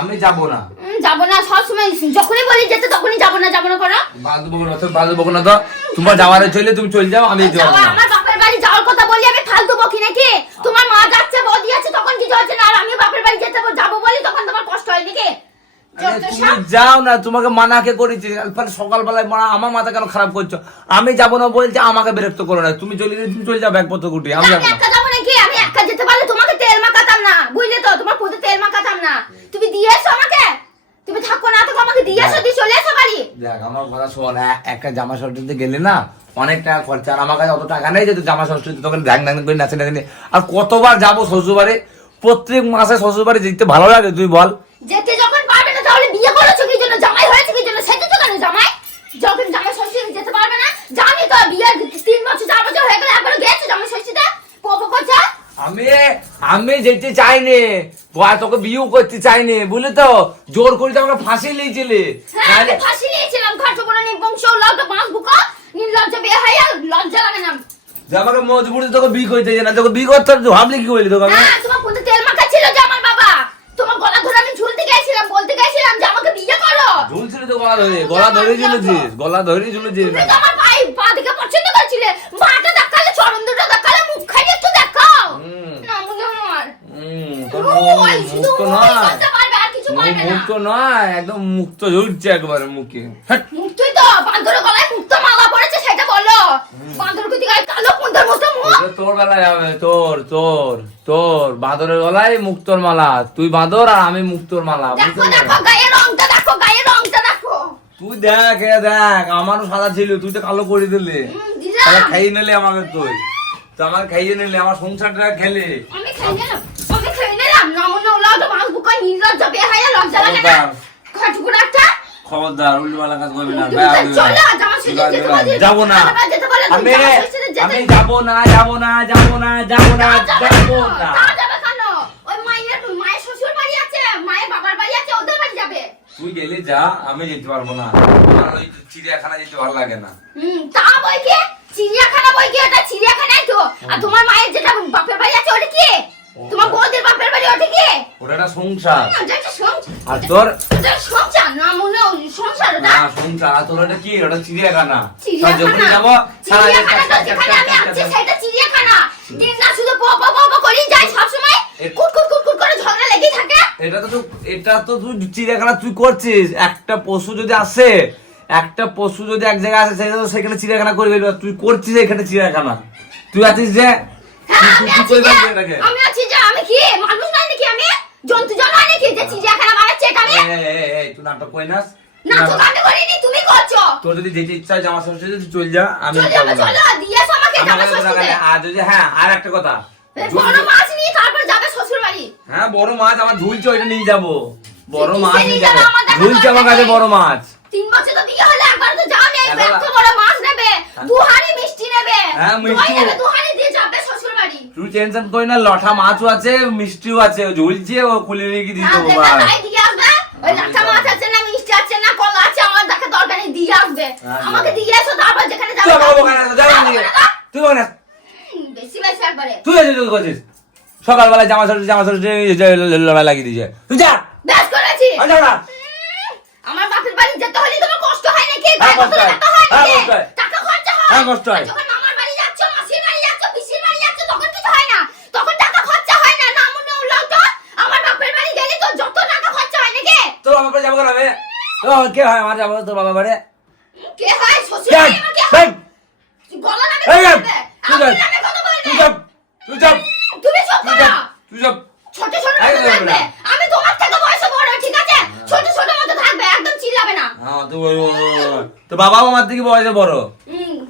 আমি যাবো না সবসময় যখনই বলি যেতে তখনই যাবো না করো। ফালতু বকো না তো, তোমার যাওয়ার চলে তুমি চলে যাও, আমি যাবো না। আমার বাপের বাড়ি যাওয়ার কথা বলি আমি ফালতু বকি নাকি? তোমার মা যাচ্ছে বৌদি আছে তখন কিছু হচ্ছে না, আর আমি বাপের বাড়ি যেতে যাবো বলি তখন তোমার কষ্ট হয় নাকি? তুমি যাও না, তোমাকে মানা কে করেছি? সকালবেলায় আমার মাথা কেন খারাপ করছো? আমি যাবো না বলছি, আমাকে বিরক্ত করো না। তুমি চলে যাও ব্যাগপত্র গুটি, আমি যাবো না। একা যাবো নাকি? আমি একা যেতে পারলে তোমাকে তেল মাখাতাম না, বুঝলে তো? তোমার পুজো তেল মাখাতাম না। তুমি দিয়ে এসো আমাকে, তুমি থাকো না তো আমাকে দিয়ে এসো, দিয়ে চলে এসো বাড়ি। দেখ আমার কথা শোন, একটা জামা ষষ্ঠীতে গেলে না অনেক টাকা খরচা, আর আমার কাছে অত টাকা নেই যে জামা ষষ্ঠীতে তখন ঢ্যাং ঢ্যাং করে নাচে নাচে। আর কতবার যাবো শ্বশুরবাড়ি? প্রত্যেক মাসে শ্বশুরবাড়ি যেতে ভালো লাগে তুই বল? যেতে যখন পারবে না তাহলে বিয়ে করেছো কি জন্য? জামাই হয়েছে কি জন্য? সেটা তো কেন জামাই? যখন জামাই ষষ্ঠীতে যেতে পারবে না, জানি তো বিয়ের 3 বছর 4 বছর হয়ে গেলে একবার গেছে জামাই ষষ্ঠীতে পপ করছে। আমি যেতে চাইনি, তোকে বিয়েও করতে চাইনি, বুঝলি তো? জোর করে তো আমাকে ফাঁসি লিয়েছিলে। হ্যাঁ আমি ফাঁসি নিয়েছিলাম, ঘাট করে নিবংশ লজ্জা বাঁশ বুকা নির্লজ্জা বিয়ে হয়, আর লজ্জা লাগে না। আমাকে মজবুরি তোকে বিয়ে করতে না, তোকে বিয়ে করতে ভাবলি কি বলি তোকে? হ্যাঁ তোমার পুঁতে তেল মাখা ছিল যে আমার বাবা, তোমার গলা ধরে আমি ঝুলতে গেছিলাম, বলতে গেছিলাম যে আমাকে বিয়ে করো। ঝুলছিল তো গলা ধরে ঝুলেছিস। তুমি তো আমার পা দিকে পছন্দ করছিলে, মাটা দেখালে চরণ দুটো দেখালে মুখ খাইয়ে একটু দেখাও না মনে আমার। মুক্ত নয়, একদম মুক্ত ঝুলছে একবারে মুখে। মুক্তই তো, বাঁদরের গলায় মুক্ত মালা পড়েছে সেটা বলো। বাঁদর কুতি গায়ে কালো পুঁতার মতো মুখ। তোর বেলায় যাবে, তোর বাঁদরের গলায় মুক্তোর মালা। তুই বাঁদর আর আমি মুক্তোর মালা। দেখো গায়ের রংটা দেখো। তুই দেখ আমারও সাদা ছিল, তুই তো কালো করে দিলে। খাইয়ে নিলে আমাকে, তুই আমাকে খাইয়ে নিলে, আমার সংসারটা খেলে। আমি খাই নিলাম না মনে হলো তো মাছ বুকা নির্লজ্জা বের হয়, লজ্জা লাগে না? ঘাটগুড়া একটা খবরদার উল্টোপাল্টা কাজ করবি না। যাবো না, আমি যাবো না। মায়ের শ্বশুর বাড়ি আছে, মায়ের বাবার বাড়ি আছে, ওদের বাড়ি যাবে। তুই গেলে যা, আমি যেতে পারবো না। আমার ওই চিড়িয়াখানা যেতে ভালো লাগে না। তা বই কি চিড়িয়াখানা, বই কি ওটা চিড়িয়াখানাই তো। আর তোমার মায়ের যেটা বাপের বাড়ি আছে ওটা কি? তোমার বউদের বাপের বাড়ি ওটা কি? ওটা একটা সংসার। আর তোর সংসার না মনে হয় সংসার ওটা। না সংসার, আর তোর ওটা কি? ওটা চিড়িয়াখানা। যখন যাবো যেখানে আমি আছি সেটা চিড়িয়াখানা। দিন না শুধু পপ করি যাই সব সময় কুট করে ঝগড়া লেগেই থাকে। এটা তো তুই চিড়িয়াখানা তুই করছিস। একটা পশু যদি আসে, এক জায়গায় আসে, সেখানে চিড়িয়াখানা করবি। তুই করছিস এখানে চিড়িয়াখানা। তুই আছিস যে আমি আছি যে আমি কি মানুষ নয় নাকি? আমি জন্তু জানোয়ার নাকি যে চিড়িয়াখানা বানাচ্ছে? এটা আমি তুই নাটক কই নাস? নাটক আমি করিনি, তুমি করছো। তোর যদি যেতে ইচ্ছা হয় জামা ষষ্ঠীতে তুই চল যা, আমি যাবো না। চলো দিয়েছ আমাকে জামা ষষ্ঠীতে। আর যদি আর একটা কথা, বড় মাছ নিয়ে তারপর যাবে শ্বশুর বাড়ি। হ্যাঁ বড় মাছ আমার ঝুলছে, ওইটা নিয়ে যাবো। বড় মাছ নিয়ে যাবো, ঝুলছে আমার কাছে বড় মাছ। 3 বছর তো বিয়ে হলে একবার তো যাও নেই, এত বড় মাছ নেবে, দুহারি মিষ্টি নেবে। হ্যাঁ মিষ্টি দুহারি দিয়ে যাবে শ্বশুর বাড়ি। তুই টেনশন করি না, লঠা মাছও আছে, মিষ্টিও আছে, ঝুলছে, ও খুলে রেখে দিয়ে দেবো। তাই দিয়ে আসবে। ওই লঠা মাছ আছে না, মিষ্টি আছে না, কলা আছে, আমার দেখা দরকার নেই, দিয়ে আসবে। আমাকে দিয়ে এসো, তারপর যেখানে যাবে। তুই বল না, বেশি একবারে তুই করছিস। সকালবেলায় জামা ষষ্ঠী লড়াই লাগিয়ে দিয়েছে। তুই যা, বেশ করেছি। না আমার বাপের বাড়ি যেতে হলে তোমার কষ্ট হয় নাকি? টাকা খরচা হয়। হ্যাঁ কষ্ট হয়। যখন মামার বাড়ি যাচ্ছ, মাসির বাড়ি যাচ্ছ, পিসির বাড়ি যাচ্ছ, তখন কিছু হয় না, তখন টাকা খরচা হয় না। না মনে হলো তো আমার বাপের বাড়ি গেলে তো যত টাকা খরচা হয় নাকি? তোর বাবার বাড়ি যাবো কেন? কে হয় আমার যাবো তোর বাবার বাড়ি? কে হয়? শ্বশুর বাড়ি আমার কে হয়? গলা নামে বলবে, আমার নামে কথা বলবে। তুমি চুপ করো। ছোট থাকবে, আমি তোমার থেকে বয়সে বড়, ঠিক আছে? ছোট মতো থাকবে, একদম চিল্লাবে না। তো বাবা আমার থেকে বয়সে বড়।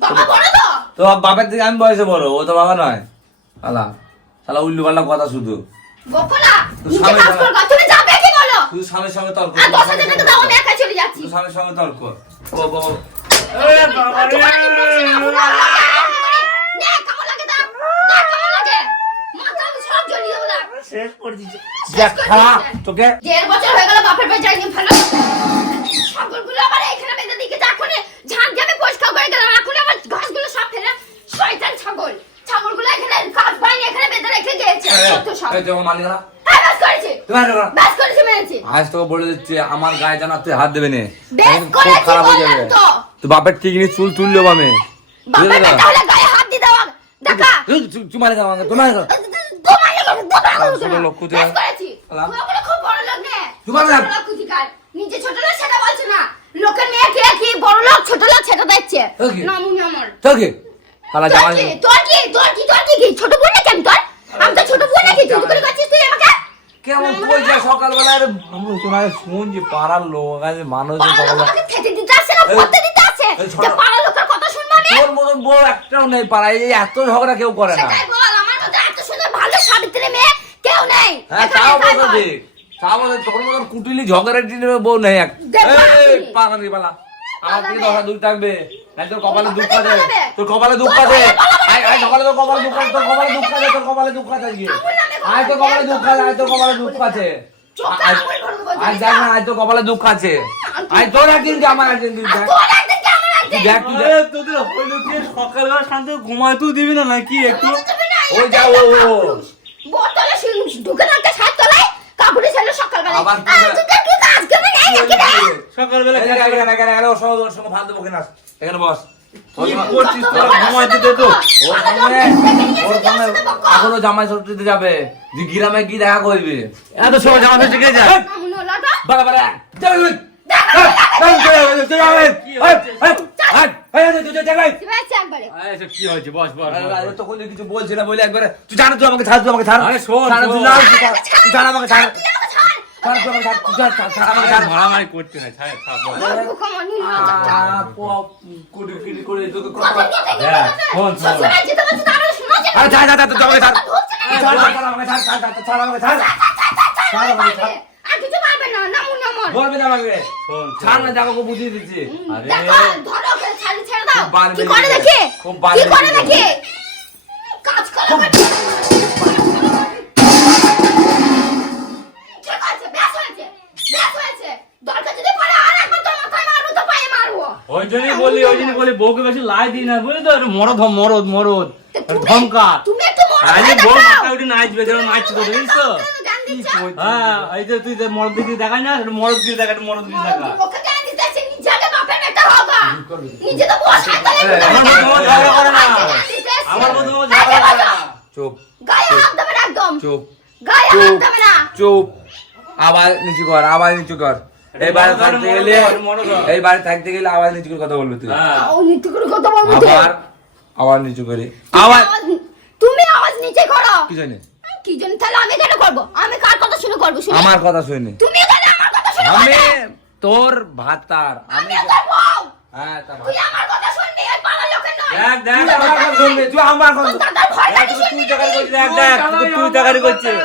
বাবা বড় তো? তো বাবার থেকে আমি বয়সে বড়, ও তো বাবা নয়। শালা উল্লু পাল্লা কথা শুধু। বকো না, নিজে কাজ করো। তুমি যাবে কি বলো? তুই স্বামীর সঙ্গে তর্ক। আর 10,000 টাকা দাও, আমি একা চলে যাচ্ছি। তুই স্বামীর সঙ্গে তর্ক। ও বাবা, বাবা রে নে কেমন লাগে দাও, কেমন লাগে? মাথা আমি সব জ্বলিয়ে দেব না। শেষ করে দিছি। দেখ খালা তোকে 1.5 বছর হয়ে গেল বাপের বাড়ি যাইনি, ফেলো ছাগলগুলো আবার এখানে বেঁধে দিকে, এখন ঝাঁট যাবে পরিষ্কার করে গেলাম, এখন আমার ঘাসগুলো সব ফেলে শয়তান ছাগল। সব এই তোমার মালিক না হ্যাঁ বাস করেছি তোমার বাস করেছি মেরেছি আজ তোকে বলে দিচ্ছি আমার গায়ে জানা তুই হাত দেবে না বেশ খুব করেছি খারাপ হয়ে বললাম যাবে তো তো বাপের ঠিক নিয়ে চুল তুললো আমি বাপের বেটা হলে গায়ে হাত দিতে হবে দেখা তোমার তোমার ছোট লোক কোথায়? বেশ করেছি আলাম। ওগুলো খুব বড় লোক নে তোমার ছোট নাম? লোক কোথাকার নিজে ছোট লোক সেটা বলছে না লোকের মেয়ে কে কি বড় লোক ছোট লোক সেটা দেখছে ওকে। না মুনি আমার তো কি কালা জামাই তোর কি ছোট বোন নাকি আমি তোর আমি তো ছোট বোন নাকি তুই করে করছিস তুই আমাকে কেমন কই যায় সকালবেলা রে আমরা তোমার শুনছি পাড়ার লোক আছে মানুষ পাড়ার লোক আমাকে খেতে দিতে আসছে না পড়তে দিতে আসছে এই ছোট- যে পাড়ার লোকের কথা শুনবো আমি তোর মতন বউ একটাও নেই পাড়ায় এই এত ঝগড়া কেউ করে না সেটাই বল আমার মতো এত সুন্দর ভালো সাবিত্রী মেয়ে কেউ নেই হ্যাঁ এখানে তাও তাই বলতো বল। ঠিক তাও বলতো তোর মতন কুটিলি ঝগড়া দিনে বউ নেই এক দেখ এই বাকি। পাগলি বালা আমার দিকে দশা দুধ থাকবে নাই তোর কপালে দুঃখ আছে বলাবে। তোর কপালে দুঃখ তোর আছে কপালে বলাবে। আয় আয় সকালে তোর কপালে দুঃখ আছে তোর কপালে দুঃখ আছে তোর কপালে দুঃখ আছে আজকে আঙুল নামে আয় তোর কপালে দুঃখ আছে আয় তোর কপালে দুঃখ আছে চোখে আয়- আঙুল ভরে দেবো, আয় জানিস দেখ না? না আয় তোর কপালে দুঃখ আছে আয় তোর একদিন যে আমার একদিন তুই আর দেখ তোর একদিন কি আমার একদিন? দেখ তুই দেখ। আরে তোদের হইলো কি সকালবেলা শান্তি ঘুমাইতেও দিবি না নাকি একটু তুমি না, ওই একটা যা, ও, কাপুরুষ। বোতলে ঢুকে থাকতে সাত তলায় কাপড়ে ছিল সকালবেলা আবার কি আর হয়? তুই কি কাজ করবি না নাকি না সকালবেলা এখানে এখানে এখানে এখানে ওর সঙ্গে ওর সঙ্গে ফালতু বকে নাস এখানে বস ওর কি সঙ্গে- করছিস তোরা ঘুমাইতে দে তো ওর সঙ্গে ওর সঙ্গে এখনো জামাই ষষ্ঠীতে যাবে তুই গ্রামে কি দেখা করবি এত সময় জামা ষষ্ঠী কে যায় মনে হলো তো বাবা বাবা শিবাইছে একবারে কি হয়েছে বস বস তখন কিছু বলছি না বলে একবারে তুই জানো তুই আমাকে ছাড় তুই আমাকে ছাড় আরে শোন, ছাড়, তুই শোন। জানো, তুই ছাড়, তুই ছাড় আমাকে ছাড় তুই আমাকে ছাড় ছাড় তুই আমাকে ছাড় তুই ছাড়, ছাড়, ছাড় আমাকে ছাড় মারামারি করতে হয় ছাড় ছাড় বস আমার বুক আমার নীল হয়ে যাচ্ছে। কুড়ি কুড়ি করে তোকে কত নিতে গেলে হ্যাঁ, তোকে শোন, শোন। শ্বশুরাল যেতে বলছে তারা শোনাচ্ছে না। আরে ছাড় ছাড় তুই আমাকে ছাড় ঢুকছে না। ছাড় ছাড় আমাকে ছাড় ছাড় ছাড় ছাড় আমাকে ছাড় ছাড় আমাকে ছাড় আর কিছু পারবে না না মুনি আমার বলবি না আমাকে শোন ছাড় না যাবো বুঝিয়ে দিচ্ছি আরে। দেখো ধরো ওকে ছাড়ি ছেড়ে দাও খুব বাল কি বেরিয়ে করে গেছে। দেখি খুব বাল কি করে বেরিয়ে দেখি কাজ করে ঠিক আছে ব্যাস হয়েছে দরকার যদি পড়ে আর একবার তোর মাথায় মারবো তো পায়ে মারবো ওই জন্যই বলি বউকে বেশি লাই দিই না বুঝলি তো একটু মরদ মরদ তো একটু ধমকা তুমি একটু মরদ আরে হয়ে বউ দেখাও। মাথা উঠে নাচবে যেন নাচছে তো বুঝিস তো গান দিচ্ছ? হ্যাঁ এই যে তুই যে মরদ দিকে দেখাই না একটু মরদ দিকে দেখা একটু মরদ দিকে দেখা ওকে গান দিতেছে, নিজে আগে বাপের বেটা হবা। নিজে তো বস হাতে লেগে আমার গান মতো ঝগড়া করে না। দিতেছে। আমার মতো ঝগড়া আগে করে বসো। না। চুপ গায়ে হাত দেবে না একদম চুপ গায়ে হাত দেবে না চুপ আবার নিচু কর আবার নিচু কর এই বাড়ি থাকতে গেলে এই বাড়ি থাকতে গেলে আবার নিচু করে কথা বলবি তুই হ্যাঁ ও নিচু করে কথা বলবো তো আবার আবার নিচু করে আবার তুমি আওয়াজ নিচে করো কি জানি কি জন্য তাহলে আমি কেন করবো আমি কার কথা শুনে করবো শুনে আমার কথা শুনি তুমি কেন আমার কথা শুনে আমি করবে? তোর ভাতার আমি তোর বউ হ্যাঁ তা তুই আমার কথা শুনবি এই পাড়ার লোকের নয় দেখ তুই আমার কথা শুনবি তুই আমার কথা তোর দাদার ভয় দেখ লাগে তোকে তুই টাকারি করছিস দেখ দেখ তোকে তুই টাকারি করছিস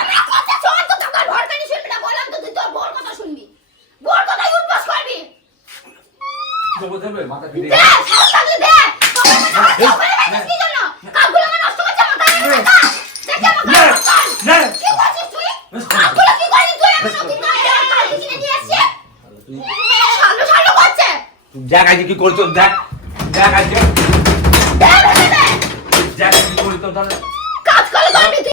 আমার কথা শোন তো তোর ভয় কানি শুনবি না বললাম তো তুই তোর বউর কথা শুনবি বউর কথা উঠবাস করবি মাথা দে সাহস থাকলে দে তোর সাহস করে রাখিস কি জন্য কাকগুলো আমার নষ্ট করছে মাথা দেখে আমার কি করছিস তুই কাকগুলো কি করছিস তুই এখন নতুন করে কালি কিনে নিয়ে এসেছিস শালো শালো করছে দেখ আজকে কি করছো দেখ দেখ আজকে দে ভেবে দে দেখ কি করছো কাজ করে করবি তুই